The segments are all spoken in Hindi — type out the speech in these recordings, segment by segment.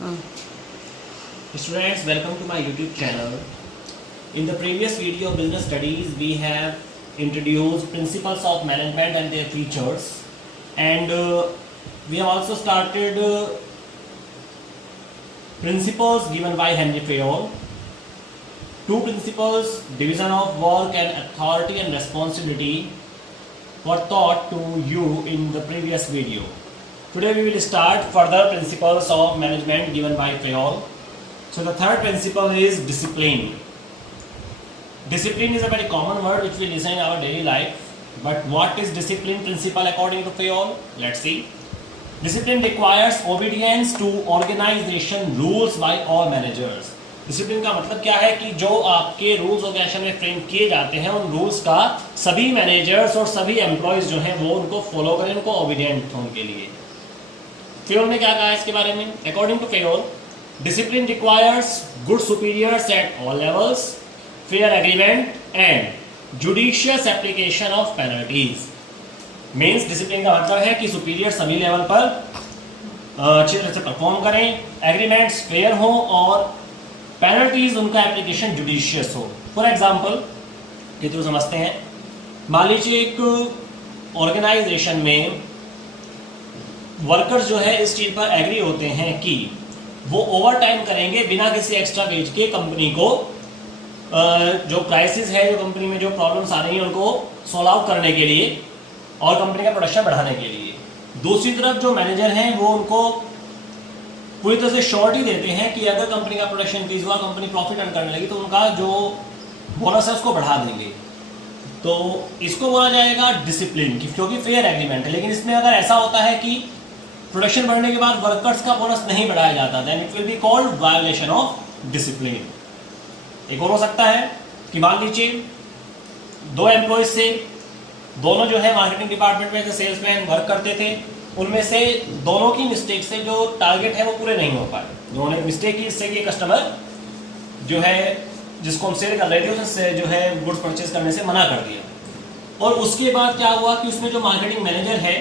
Students, welcome to my YouTube channel. In the previous video of business studies, we have introduced principles of management and their features, and we have also started principles given by Henry Fayol. Two principles, division of work and authority and responsibility, were taught to you in the previous video. Today we will start further principles of management given by Fayol. So the third principle is discipline. Discipline is a very common word which we listen in our daily life. But what is discipline principle according to Fayol? Let's see. Discipline requires obedience to organization rules by all managers. Discipline का मतलब क्या है कि जो आपके रूल्स ऑर्गेनाइजेशन में फ्रेम किए जाते हैं उन रूल्स का सभी मैनेजर्स और सभी एम्प्लॉयज जो हैं वो उनको फॉलो करें, उनको ओबीडिएंट होने के लिए. फेयोल ने क्या कहा है इसके बारे में? According to Fayol, discipline requires good superiors at all levels, fair agreement and judicious application of penalties. Means discipline का मतलब है कि superior सभी लेवल पर अच्छी तरह से परफॉर्म करें, एग्रीमेंट्स फेयर हो और पेनल्टीज उनका एप्लीकेशन जुडिशियस हो. फॉर एग्जाम्पल ये तो समझते हैं, मान लीजिए एक ऑर्गेनाइजेशन में वर्कर्स जो है इस चीज पर एग्री होते हैं कि वो ओवर टाइम करेंगे बिना किसी एक्स्ट्रा वेज के कंपनी को जो क्राइसिस है, जो कंपनी में जो प्रॉब्लम्स आ रही हैं उनको सॉल्व आउट करने के लिए और कंपनी का प्रोडक्शन बढ़ाने के लिए. दूसरी तरफ जो मैनेजर हैं वो उनको पूरी तरह से श्योरिटी देते हैं कि अगर कंपनी का प्रोडक्शन इंक्रीज हुआ, कंपनी प्रॉफिट अर्न करने लगी तो उनका जो बोनस है उसको बढ़ा देंगे. तो इसको बोला जाएगा डिसिप्लिन, क्योंकि फेयर एग्रीमेंट है. लेकिन इसमें अगर ऐसा होता है कि प्रोडक्शन बढ़ने के बाद वर्कर्स का बोनस नहीं बढ़ाया जाता, then it will be called violation of discipline. एक और हो सकता है कि मान लीजिए दो एम्प्लॉयज से, दोनों जो है मार्केटिंग डिपार्टमेंट में सेल्समैन वर्क करते थे, उनमें से दोनों की मिस्टेक से जो टारगेट है वो पूरे नहीं हो पाए. दोनों ने मिस्टेक की, इससे कि कस्टमर जो है जिसको हम सेल कर रहे थे उससे जो है गुड्स परचेज करने से मना कर दिया. और उसके बाद क्या हुआ कि उसमें जो मार्केटिंग मैनेजर है,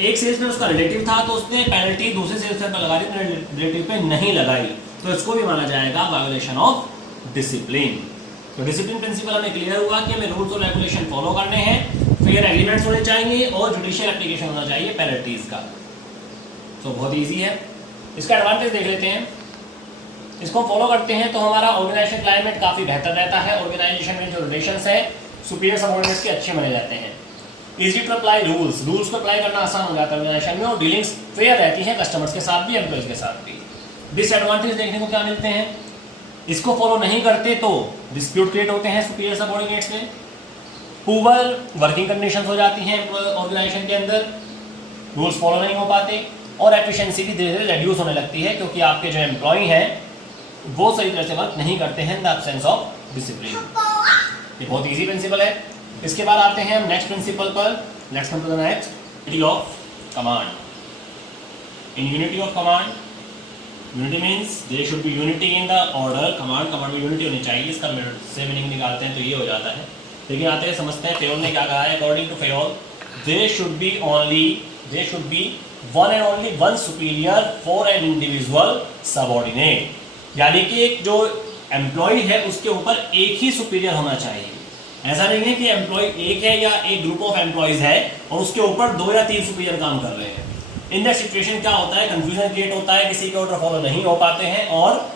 एक सेल्स में उसका रिलेटिव था तो उसने पेनल्टी दूसरे सेल्स पर लगा दी, रिलेटिव पे नहीं लगाई, तो इसको भी माना जाएगा वायोलेशन ऑफ डिसिप्लिन. तो डिसिप्लिन प्रिंसिपल हमें क्लियर हुआ कि हमें रूल्स और रेगुलेशन फॉलो करने हैं, फेयर एग्रीमेंट्स होने चाहिए और जुडिशियल एप्लीकेशन होना चाहिए पेनल्टीज का. तो बहुत ईजी है. इसका एडवांटेज देख लेते हैं. इसको फॉलो करते हैं तो हमारा ऑर्गेनाइजेशन क्लाइमेट काफी बेहतर रहता है. ऑर्गेनाइजेशन में जो रिलेशंस है सुपीरियर सबऑर्डिनेट्स के अच्छे बने जाते हैं. इजी टू अप्लाई रूल्स को अप्लाई करना आसान हो जाता है ऑर्गेनाइजेशन में, और डीलिंग्स फेयर रहती है कस्टमर्स के साथ भी, एम्प्लॉयज के साथ भी. डिसएडवांटेज देखने को क्या मिलते हैं? इसको फॉलो नहीं करते तो डिस्प्यूट क्रिएट होते हैं सुपीरियर सबऑर्डिनेट्स में, पुअर वर्किंग कंडीशंस हो जाती हैं ऑर्गेनाइजेशन के अंदर, रूल्स फॉलो नहीं हो पाते और एफिशिएंसी भी धीरे धीरे रिड्यूस होने लगती है क्योंकि आपके जो एम्प्लॉय हैं वो सही तरह से वर्क नहीं करते हैं in the absence of discipline. ये बहुत ईजी प्रिंसिपल है. इसके बाद आते हैं हम नेक्स्ट प्रिंसिपल पर. Let's come to the next, unity of command. In unity of command, unity means there should be unity in the order. Command में यूनिटी होनी चाहिए. इसका से मीनिंग निकालते हैं तो ये हो जाता है. लेकिन आते हैं समझते हैं फेयोल ने क्या कहा है. According to Fayol, there should be one and only one superior for an individual subordinate. यानी कि एक जो एम्प्लॉय है उसके ऊपर एक ही सुपीरियर होना चाहिए. ऐसा नहीं है कि एम्प्लॉय एक है या एक ग्रुप ऑफ एम्प्लॉयज है और उसके ऊपर 2 या 3 सुपीरियर काम कर रहे हैं. इन दैट सिचुएशन क्या होता है? कंफ्यूजन क्रिएट होता है, किसी के ऑर्डर फॉलो नहीं हो पाते हैं और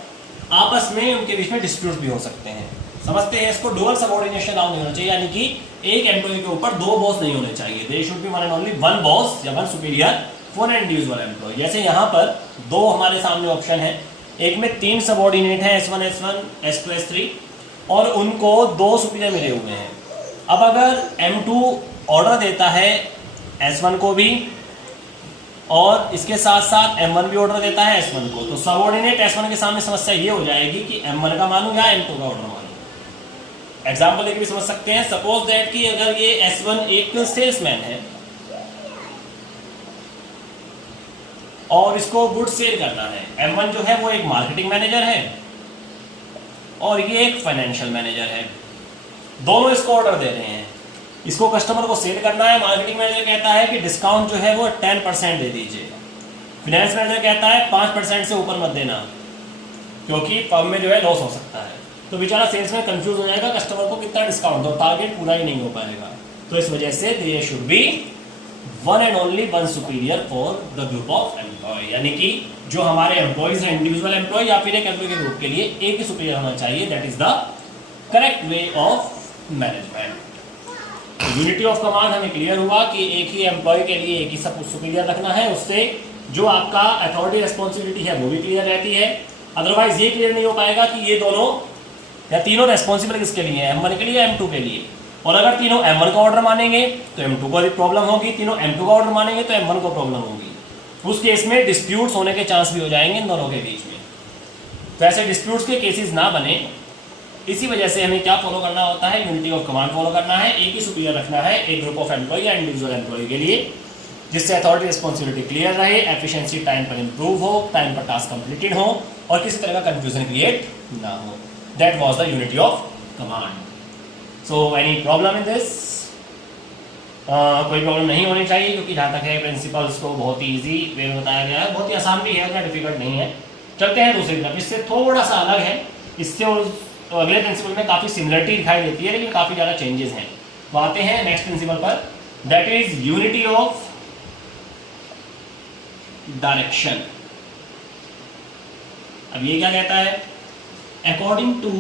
आपस में उनके बीच में डिस्प्यूट भी हो सकते हैं. समझते हैं इसको. डुअल सबऑर्डिनेशन नाउ नहीं होना चाहिए, यानी कि एक एम्प्लॉय के ऊपर 2 बॉस नहीं होने चाहिए. There should be one and only one boss या one superior for an individual employee. जैसे यहाँ पर 2 हमारे सामने ऑप्शन है, एक में 3 सबऑर्डिनेट है, S1, S2, S3, और उनको 2 सुपीरियर मिले हुए हैं. अब अगर M2 ऑर्डर देता है S1 को भी और इसके साथ साथ M1 भी ऑर्डर देता है S1 को, तो सबऑर्डिनेट S1 के सामने समस्या ये हो जाएगी कि M1 का मानूं या M2 का ऑर्डर मानूं. एग्जाम्पल लेके भी समझ सकते हैं. सपोज दैट कि अगर ये S1 एक सेल्समैन है और इसको गुड सेल करना है, M1 जो है वो एक मार्केटिंग मैनेजर है और ये एक फाइनेंशियल मैनेजर है. दोनों इसको ऑर्डर दे रहे हैं. इसको कस्टमर को सेल करना है. मार्केटिंग मैनेजर कहता है कि डिस्काउंट जो है वो 10% दे दीजिए. फाइनेंस मैनेजर कहता है 5% से ऊपर मत देना, क्योंकि फर्म में जो है लॉस हो सकता है। तो बेचारा सेल्स में कंफ्यूज हो जाएगा, कस्टमर को कितना डिस्काउंट दो, टारगेट पूरा ही नहीं हो पाएगा। तो इस वजह से there should be one and only one superior for the group of employee, यानी कि जो हमारे एम्प्लॉयज हैं, इंडिविजुअल एम्प्लॉय या फिर एक एम्प्लॉय के ग्रुप के लिए एक ही सुपीरियर होना चाहिए। That is the correct way of management. Unity of command हमें क्लियर हुआ कि एक ही एम्प्लॉय के लिए एक ही सब सुपीरियर रखना है, उससे जो आपका अथॉरिटी रिस्पॉन्सिबिलिटी है वो भी क्लियर रहती है। अदरवाइज ये क्लियर नहीं हो पाएगा कि ये दोनों या तीनों रेस्पॉन्सिबल किसके लिए है, M1 के लिए, M2 के लिए। और अगर तीनों M1 का ऑर्डर मानेंगे तो M2 को प्रॉब्लम होगी, तीनों M2 का ऑर्डर मानेंगे तो M1 को प्रॉब्लम होगी। उस केस में डिस्प्यूट्स होने के चांस भी हो जाएंगे इन दोनों के बीच में। तो ऐसे डिस्प्यूट्स के केसेस ना बने, इसी वजह से हमें क्या फॉलो करना होता है, यूनिटी ऑफ कमांड फॉलो करना है। एक ही सुपीरियर रखना है एक ग्रुप ऑफ एम्प्लॉय या इंडिविजुअल एम्प्लॉय के लिए, जिससे अथॉरिटी रिस्पॉन्सिबिलिटी क्लियर रहे, एफिशिएंसी टाइम पर इंप्रूव हो, टाइम पर टास्क कंप्लीटेड हो और किसी तरह का कंफ्यूजन क्रिएट ना हो। That was the unity of command. So any problem in this? कोई प्रॉब्लम नहीं होनी चाहिए, क्योंकि जहाँ तक है प्रिंसिपल्स को बहुत ही ईजी वे में बताया गया है, बहुत ही आसान भी है, उतना डिफिकल्ट नहीं है। चलते हैं दूसरी तरफ, इससे थोड़ा सा अलग है। इससे और अगले प्रिंसिपल में काफ़ी सिमिलरिटी दिखाई देती है, लेकिन काफ़ी ज़्यादा चेंजेस हैं। तो आते हैं नेक्स्ट प्रिंसिपल पर, that is unity of direction. अब ये क्या कहता है, according to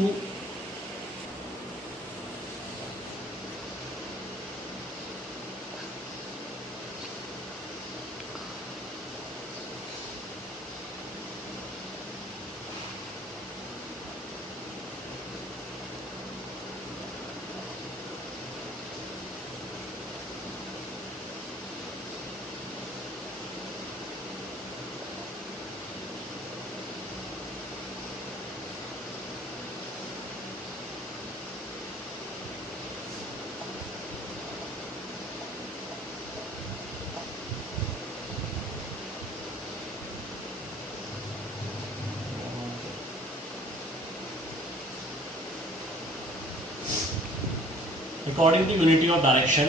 according to unity of direction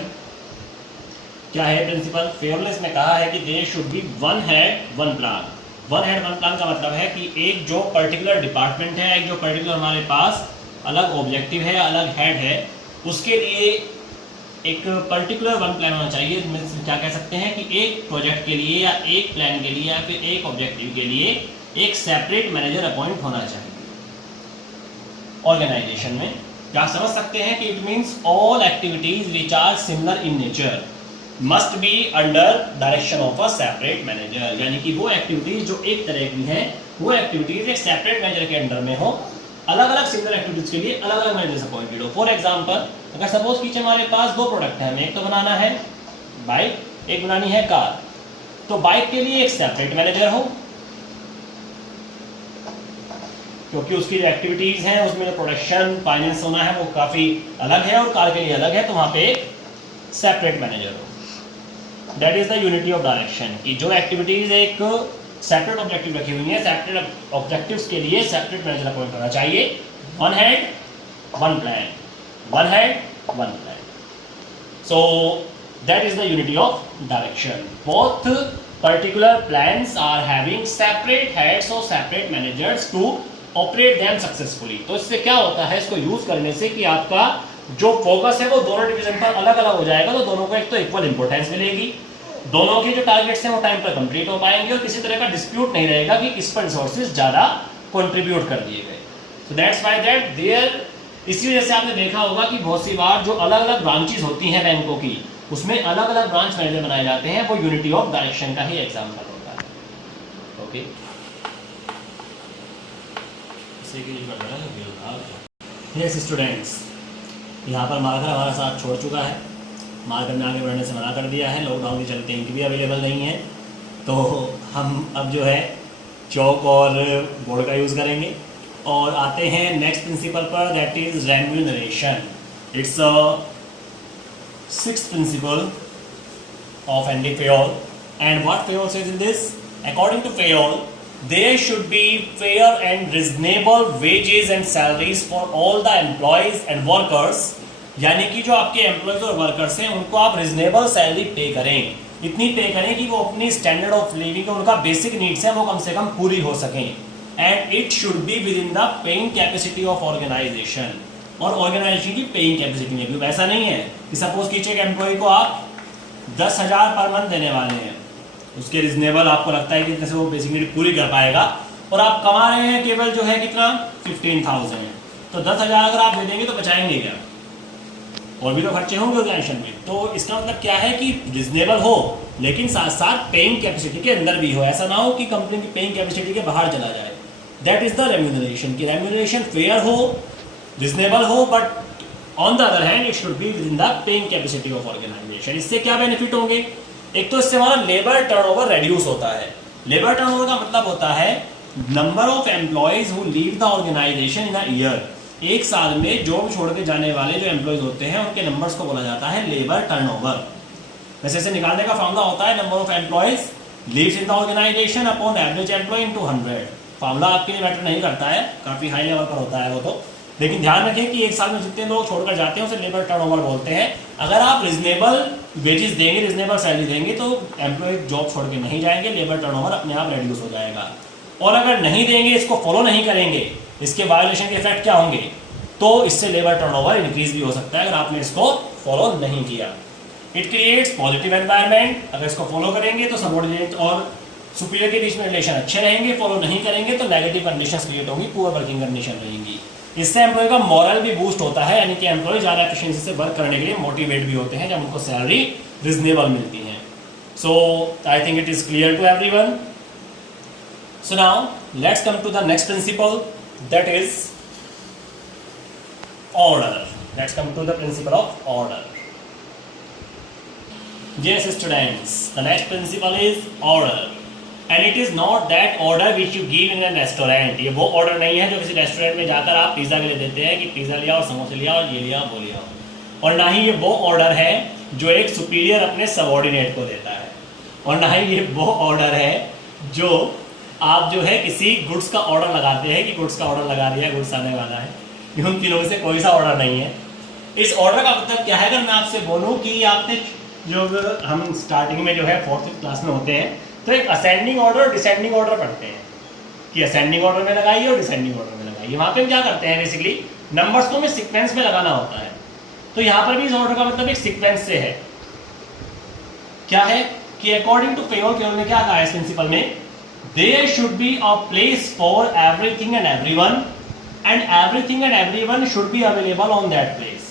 क्या है प्रिंसिपल? फेयरलेस में कहा है कि there should be one head one plan. One head one plan का मतलब है कि एक जो पर्टिकुलर डिपार्टमेंट है, एक जो पर्टिकुलर हमारे पास अलग ऑब्जेक्टिव है, अलग हेड है, उसके लिए एक पर्टिकुलर वन प्लान होना चाहिए। क्या कह सकते हैं कि एक प्रोजेक्ट के लिए या एक प्लान के लिए या फिर एक ऑब्जेक्टिव के लिए एक सेपरेट मैनेजर अपॉइंट होना चाहिए ऑर्गेनाइजेशन में। क्या समझ सकते हैं कि it means all activities which are similar in nature must be under direction of a separate manager, यानी कि वो एक्टिविटीज जो एक तरह की हैं वो एक्टिविटीज एक सेपरेट मैनेजर के अंडर में हो। अलग अलग सिमिलर एक्टिविटीज के लिए अलग अलग मैनेजर्स अपॉइंटेड हो। फॉर एग्जांपल, अगर सपोज कीजिए हमारे पास दो प्रोडक्ट है, हमें एक तो बनाना है बाइक, एक बनानी है कार, तो बाइक के लिए एक सेपरेट मैनेजर हो क्योंकि उसकी जो एक्टिविटीज हैं उसमें जो प्रोडक्शन फाइनेंस होना है वो काफ़ी अलग है, और कार के लिए अलग है, तो वहाँ पे एक सेपरेट मैनेजर हो। That is the unity of direction कि जो एक्टिविटीज एक सेपरेट ऑब्जेक्टिव रखी हुई है, सेपरेट ऑब्जेक्टिव्स के लिए सेपरेट मैनेजर अपॉइंट करना चाहिए। One head one plan, one head one plan. So that is the unity of direction. Both particular plans are having separate heads or separate managers to operate them successfully। तो इससे क्या होता है, इसको यूज करने से कि आपका जो फोकस है वो दोनों डिवीजन पर अलग अलग हो जाएगा, तो दोनों को एक तो इक्वल इंपॉर्टेंस मिलेगी, दोनों के जो टारगेट्स हैं वो टाइम पर कंप्लीट हो पाएंगे और किसी तरह का डिस्प्यूट नहीं रहेगा कि किस पर रिसोर्सेज ज़्यादा कंट्रीब्यूट कर दिए गए। So that's why that there, इसी वजह से आपने देखा होगा कि बहुत सी बार जो अलग अलग ब्रांचेज होती हैं बैंकों की, उसमें अलग अलग ब्रांच मैनेजर बनाए जाते हैं, वो यूनिटी ऑफ डायरेक्शन का ही एग्जाम्पल होता है। ओके, यस स्टूडेंट्स, यहाँ पर मार्कर हमारा साथ छोड़ चुका है, मार्कर ने आगे बढ़ने से मना कर दिया है, लॉकडाउन के चलते इंक भी अवेलेबल नहीं है, तो हम अब जो है चौक और बोर्ड का यूज़ करेंगे। और आते हैं नेक्स्ट प्रिंसिपल पर, that is remuneration. It's sixth principle of Andy Fayol, and what Fayol says in this, according to Fayol, there should be fair and reasonable wages and salaries for all the employees and workers, यानी कि जो आपके एम्प्लॉयज और वर्कर्स हैं उनको आप रिजनेबल सैलरी पे करें। इतनी पे करें कि वो अपनी स्टैंडर्ड ऑफ लिविंग, उनका बेसिक नीड्स है वो कम से कम पूरी हो सकें। And it should be within the paying capacity of organisation, और ऑर्गेनाइजेशन की पेइंग कैपेसिटी में भी। वैसा नहीं है कि सपोज कीजिए एक एम्प्लॉय को आप 10,000 पर मंथ देने वाले हैं, उसके रिजनेबल आपको लगता है कि कैसे वो बेसिक नीड पूरी कर पाएगा, और आप कमा रहे हैं केवल जो है कितना 15,000, तो 10,000 अगर आप दे देंगे तो बचाएंगे क्या, और भी तो खर्चे होंगे ऑर्गेनाइजेशन में। तो इसका मतलब क्या है कि रिजनेबल हो लेकिन साथ साथ पेइंग कैपेसिटी के अंदर भी हो, ऐसा ना हो कि कंपनी की पेइंग कैपेसिटी के बाहर चला जाए। दैट इज द रेम्यूनरेशन, की रेम्यूनरेशन फेयर हो, रिजनेबल हो, but on the other hand it should be within the paying capacity of organisation. इससे क्या बेनिफिट होंगे, एक तो इससे हमारा लेबर टर्नओवर रेड्यूस होता है। लेबर टर्नओवर का मतलब होता है number of employees who leave the organisation in a year. एक साल में जॉब छोड़ के जाने वाले जो एम्प्लॉयज होते हैं उनके नंबर्स को बोला जाता है लेबर टर्नओवर। वैसे इसे निकालने का फॉर्मूला होता है number of employees leaves in the organisation upon average employee into 100। Formula आपके लिए मैटर नहीं करता है, काफी हाई लेवल पर होता है वो तो, लेकिन ध्यान रखें कि एक साल में जितने लोग छोड़कर जाते हैं उसे लेबर टर्नओवर बोलते हैं। अगर आप रिजनेबल वेजेस देंगे, रिजनेबल सैलरी देंगे तो एम्प्लॉय जॉब छोड़ के नहीं जाएंगे, लेबर टर्नओवर अपने आप रेड्यूस हो जाएगा। और अगर नहीं देंगे, इसको फॉलो नहीं करेंगे, इसके वायोलेशन के इफेक्ट क्या होंगे, तो इससे लेबर टर्नओवर इंक्रीज भी हो सकता है अगर आपने इसको फॉलो नहीं किया। इट क्रिएट्स पॉजिटिव एनवायरनमेंट, अगर इसको फॉलो करेंगे तो सबऑर्डिनेट और सुपीरियर के बीच में रिलेशन अच्छे रहेंगे, फॉलो नहीं करेंगे तो नेगेटिव कंडीशंस क्रिएट होंगी, पुअर वर्किंग कंडीशन रहेंगी। इससे एम्प्लॉय का मॉरल भी बूस्ट होता है, यानी कि एम्प्लॉय ज़्यादा एफिशिएंसी से वर्क करने के लिए मोटिवेट भी होते हैं जब उनको सैलरी रिजनेबल मिलती है। So I think it is clear to everyone. So now let's come to the next principle, that is order. Let's come to the principle of order. Yes students, the next principle is order, and it is not that order which you give in a restaurant. ये वो order नहीं है जो किसी रेस्टोरेंट में जाकर आप पिज़्ज़ा के लिए देते हैं कि पिज़्ज़ा लिया और समोसे लिया और ये लिया वो लिया, और ना ही ये वो order है जो एक सुपीरियर अपने सबऑर्डिनेट को देता है, और ना ही ये वो order है जो आप जो है किसी गुड्स का ऑर्डर लगाते हैं कि गुड्स का ऑर्डर लगा दिया, गुड्स आने वाला है। उन तीनों में से कोई सा ऑर्डर नहीं है। इस ऑर्डर का मतलब क्या है, अगर मैं आपसे बोलूं कि आपने जो हम स्टार्टिंग में जो है 4th क्लास में होते हैं तो एक असेंडिंग ऑर्डर और डिसेंडिंग ऑर्डर पढ़ते हैं कि असेंडिंग ऑर्डर में लगाइए और डिसेंडिंग ऑर्डर में लगाइए। वहाँ पे हम क्या करते हैं, बेसिकली नंबर्स को हमें सीक्वेंस में लगाना होता है। तो यहाँ पर भी इस ऑर्डर का मतलब एक सीक्वेंस से है। क्या है कि अकॉर्डिंग टू फेयोल ने क्या कहा इस प्रिंसिपल में, there should be a place for everything and everyone, and everything and everyone should be available on that place।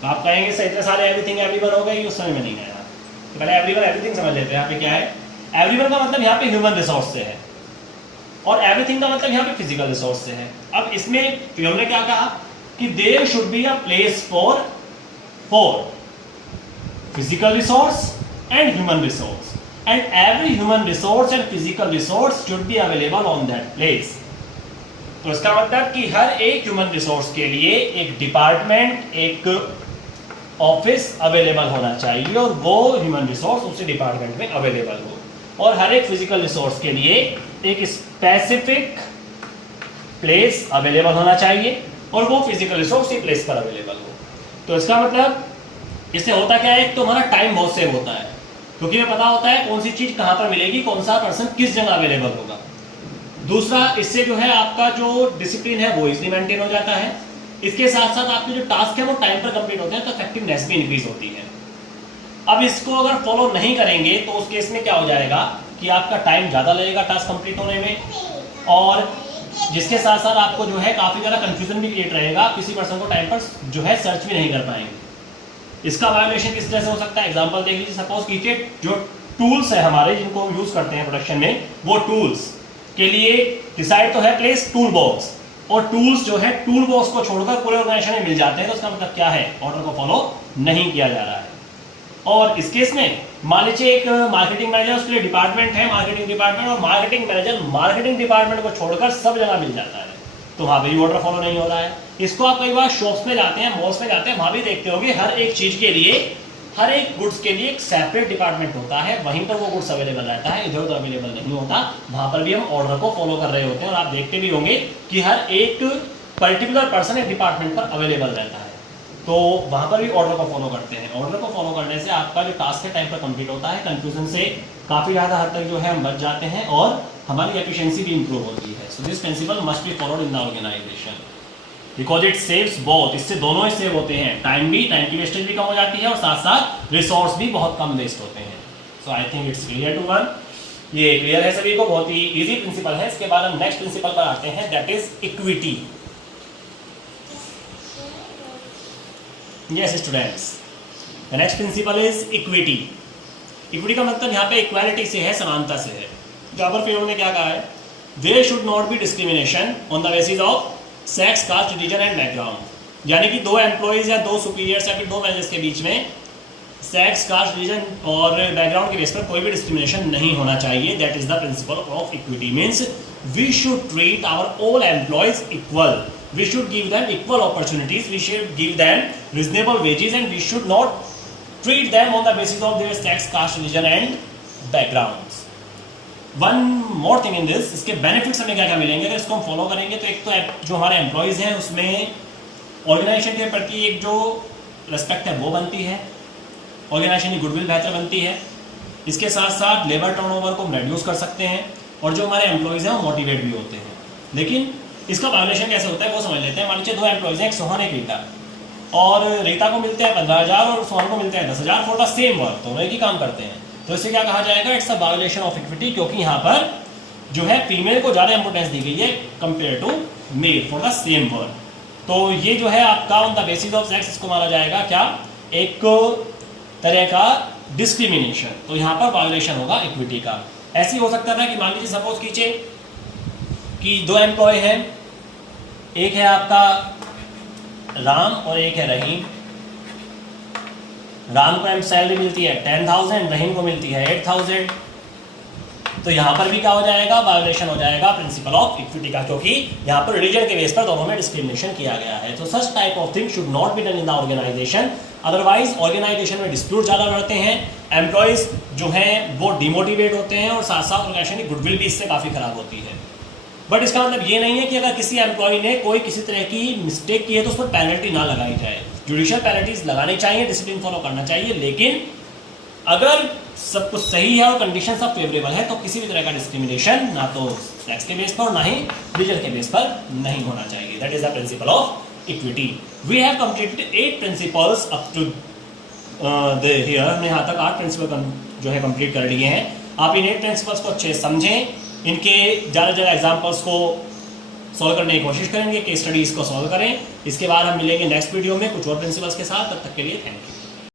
तो आप कहेंगे सर इतने सारे everything everyone हो गए, उस समय में नहीं आया। तो पहले everyone everything समझ लेते हैं। यहाँ पे क्या है, everyone का मतलब यहाँ पे ह्यूमन रिसोर्स से है, और everything का मतलब यहाँ पे फिजिकल रिसोर्स से है। अब इसमें फियोल ने क्या कहा कि there should be a place for physical resource and human resource, and every human resource and physical resource should be available on that place। तो इसका मतलब कि हर एक ह्यूमन रिसोर्स के लिए एक डिपार्टमेंट, एक ऑफिस अवेलेबल होना चाहिए, और वो ह्यूमन रिसोर्स उसी डिपार्टमेंट में अवेलेबल हो, और हर एक फिजिकल रिसोर्स के लिए एक स्पेसिफिक प्लेस अवेलेबल होना चाहिए, और वो फिजिकल रिसोर्स उसी प्लेस पर अवेलेबल हो। तो इसका मतलब इससे होता क्या है, एक तो हमारा टाइम बहुत सेव होता है, क्योंकि हमें पता होता है कौन सी चीज़ कहाँ पर मिलेगी, कौन सा पर्सन किस जगह अवेलेबल होगा। दूसरा, इससे जो है आपका जो डिसिप्लिन है वो इजली मेंटेन हो जाता है। इसके साथ साथ आपके जो टास्क है वो टाइम पर कंप्लीट होते हैं, तो इफेक्टिवनेस भी इंक्रीज होती है। अब इसको अगर फॉलो नहीं करेंगे तो उस केस में क्या हो जाएगा कि आपका टाइम ज़्यादा लगेगा टास्क कंप्लीट होने में, और जिसके साथ साथ आपको जो है काफ़ी ज़्यादा कंफ्यूजन भी क्रिएट रहेगा, आप किसी पर्सन को टाइम पर जो है सर्च भी नहीं कर पाएंगे। इसका वायोलेशन किस तरह से हो सकता है, एग्जाम्पल देख लीजिए। सपोज कीजिए जो टूल्स है हमारे जिनको हम यूज़ करते हैं प्रोडक्शन में, वो टूल्स के लिए डिसाइड तो है प्लेस टूल बॉक्स, और टूल्स जो है टूल बॉक्स को छोड़कर पूरे ऑर्गेनाइजेशन में मिल जाते हैं, तो उसका मतलब क्या है, ऑर्डर को फॉलो नहीं किया जा रहा है। और इस केस में मान लीजिए एक मार्केटिंग मैनेजर, उसके लिए डिपार्टमेंट है मार्केटिंग डिपार्टमेंट, और मार्केटिंग मैनेजर मार्केटिंग डिपार्टमेंट को छोड़कर सब जगह मिल जाता है, तो वहाँ पर भी ऑर्डर फॉलो नहीं हो रहा है। इसको आप कई बार शॉप्स में जाते हैं, मॉल्स में जाते हैं, वहाँ भी देखते होंगे हर एक चीज़ के लिए, हर एक गुड्स के लिए एक सेपरेट डिपार्टमेंट होता है, वहीं पर वो गुड्स अवेलेबल रहता है, इधर उधर अवेलेबल नहीं होता। वहाँ पर भी हम ऑर्डर को फॉलो कर रहे होते हैं, और आप देखते भी होंगे कि हर एक पर्टिकुलर पर्सन एक डिपार्टमेंट पर अवेलेबल रहता है। तो वहां पर भी ऑर्डर को फॉलो करते हैं। ऑर्डर को फॉलो करने से आपका जो टास्क है टाइम पर कंप्लीट होता है, कंफ्यूजन से काफी ज्यादा हद तक जो है हम बच जाते हैं और हमारी एफिशिएंसी भी इंप्रूव होती है। So this principle must be followed in the organisation because it saves both. इससे दोनों ही सेव होते हैं, टाइम की वेस्टेज भी कम हो जाती है और साथ साथ रिसोर्स भी बहुत कम वेस्ट होते हैं। So I think it's clear to one. ये क्लियर है सभी को, बहुत ही इजी प्रिंसिपल है। इसके बाद हम नेक्स्ट प्रिंसिपल पर आते हैं, that is equity. Yes students, the next principal is equity. Equity का मतलब यहाँ पे इक्वालिटी से है, समानता से है। जहाँ पर फिर ने क्या कहा है, there should not be discrimination on the basis of sex, caste, religion and background. यानी कि दो एम्प्लॉयज या दो सुपीरियर्स या फिर दो मैनेजर्स के बीच में सेक्स, कास्ट, रिलीजन और बैकग्राउंड के बेस पर कोई भी डिस्क्रिमिनेशन नहीं होना चाहिए। That is the principle of equity. Means we should treat our all employees equal, we should give them equal opportunities, we should give them reasonable wages and we should not treat them on the basis of their sex, caste, religion and backgrounds. One more thing in this, इसके benefits हमें क्या क्या मिलेंगे अगर इसको हम फॉलो करेंगे। तो एक तो जो हमारे एम्प्लॉयज़ हैं उसमें ऑर्गेनाइजेशन के प्रति एक जो रिस्पेक्ट है वो बनती है, ऑर्गेनाइजेशन की गुडविल बेहतर बनती है। इसके साथ साथ लेबर टर्नओवर को हम रिड्यूस कर सकते हैं और जो हमारे एम्प्लॉयज़ हैं वो मोटिवेट भी होते हैं। लेकिन इसका वायलेशन कैसे होता है वो समझ लेते हैं। मान लीजिए दो एम्प्लॉयज हैं, एक सोहन एक रीता, और रीता को मिलते हैं 15,000 और सोहन को मिलते हैं 10,000 फॉर द सेम वर्क, दोनों एक ही काम करते हैं। तो इससे क्या कहा जाएगा, it's a violation of equity, क्योंकि यहाँ पर जो है फीमेल को ज़्यादा इंपोर्टेंस दी गई है compare to male for the same work. तो ये जो है आपका on the basis of sex, इसको माना जाएगा क्या, एक तरह का डिस्क्रिमिनेशन। तो यहाँ पर वायलेशन होगा इक्विटी का। ऐसे ही हो सकता था कि मान लीजिए सपोज कीजिए कि दो एम्प्लॉय हैं, एक है आपका राम और एक है रहीम। राम को सैलरी मिलती है 10,000, रहीम को मिलती है 8,000। तो यहाँ पर भी क्या हो जाएगा, वायोलेशन हो जाएगा प्रिंसिपल ऑफ इक्विटी का, क्योंकि यहाँ पर रिलीजन के बेस पर दोनों में डिस्क्रिमिनेशन किया गया है। तो such type of thing should not be done in the organisation, otherwise organisation में डिस्प्यूट ज़्यादा बढ़ते हैं, एम्प्लॉयज जो हैं वो डिमोटिवेट होते हैं और साथ साथ ऑर्गेनाइजेशन की गुडविल भी इससे काफ़ी खराब होती है। बट इसका मतलब ये नहीं है कि अगर किसी एम्प्लॉय ने कोई किसी तरह की मिस्टेक की है तो उस पर पेनल्टी ना लगाई जाए। जुडिशियल पेनल्टीज लगानी चाहिए, डिसिप्लिन फॉलो करना चाहिए, लेकिन अगर सब कुछ सही है और कंडीशन सब फेवरेबल है तो किसी भी तरह का डिस्क्रिमिनेशन ना तो सेक्स के बेस पर ना ही रिलीजन के बेस पर नहीं होना चाहिए। That is the principle of equity. We have completed 8 principles up to the here. हमने यहाँ तक 8 प्रिंसिपल जो है कंप्लीट कर लिए हैं। आप इन 8 प्रिंसिपल्स को अच्छे समझें, इनके ज़्यादा ज़्यादा एग्जाम्पल्स को सॉल्व करने की कोशिश करेंगे, केस स्टडीज़ को सॉल्व करें। इसके बाद हम मिलेंगे नेक्स्ट वीडियो में कुछ और प्रिंसिपल्स के साथ। तब तक के लिए थैंक यू।